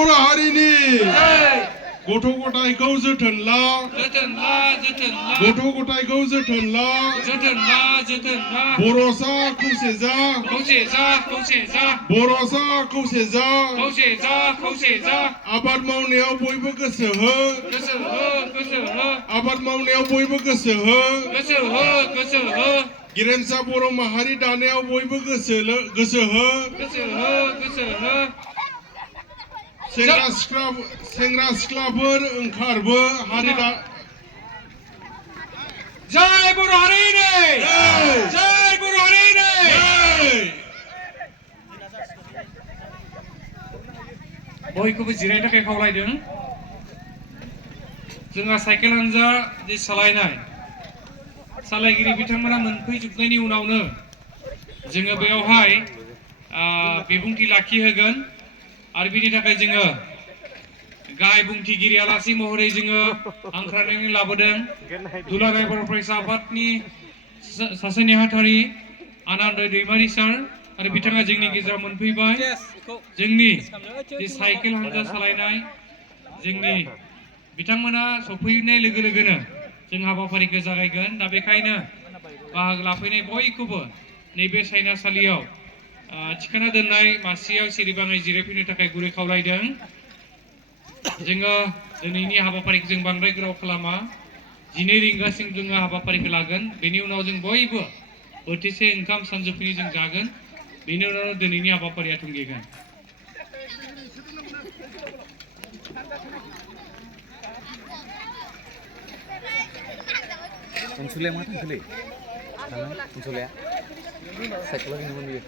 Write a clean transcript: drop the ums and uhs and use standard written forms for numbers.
बर' हारिनि गथ' गथायखौ जोथोन ला गथ' गथायखौ जोथोन ला बर'सा खौसे जा बर'सा खौसे जा आबाद मावनायाव बयबो गोसो हो आबाद मावनायाव बयबो गोसो हो गेरेमसा बर' माहारि दानायाव बयबो गोसो हो सेंग्रा सिख्लाफोर ओंखारबो हारि दा जय बर' हारिनि जय बर' हारिनि बयखौबो जिरायनो थाखाय खावलायदों जोंहा साइकेल हानजा जे सालायनाय सालायगिरि बिथांमोना मोनफैजोबनायनि उनावनो जोङो बेयावहाय बिबुंथि लाखिहोगोन आरो बिनि थाखाय जोङो गाहाय बुंथिगिरि आलासि महरै जोङो हांख्रायनानै लाबोदों दुलाराय बर' फरायसा आफादनि सासे नेहाथारि आनन्द दैमारि सार आरो बिथाङा जोंनि गेजेराव मोनफैबाय जोंनि जे साइकेल हानजा सालायनाय जोंनि बिथांमोना सफैनाय लोगो लोगोनो जों हाबाफारिखौ जागायगोन दा बेखायनो बाहागो लाफैनाय बयखौबो नैबे सायनासालियाव थिखाना दोननाय मासियाव सिरिबाङै जिरायफैनो थाखाय गुरै खावलायदों जोङो दिनैनि हाबाफारिखौ जों बांद्राय गोलाव खालामा 12 रिंगासिम जोङो हाबाफारिखौ लागोन बेनि उनाव जों बयबो बोथिसे ओंखाम सानजौफुनि जों जागोन बेनि उनाव दिनैनि हाबाफारिया थुंगेगोन Unsulnya mana unsulnya? Unsulnya? Saya keluar ini dulu.